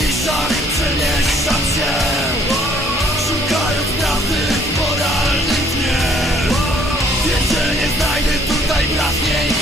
kliszach przemieszczam się Szukając prawdy w moralnych dnie Wiem, nie znajdę tutaj bratniej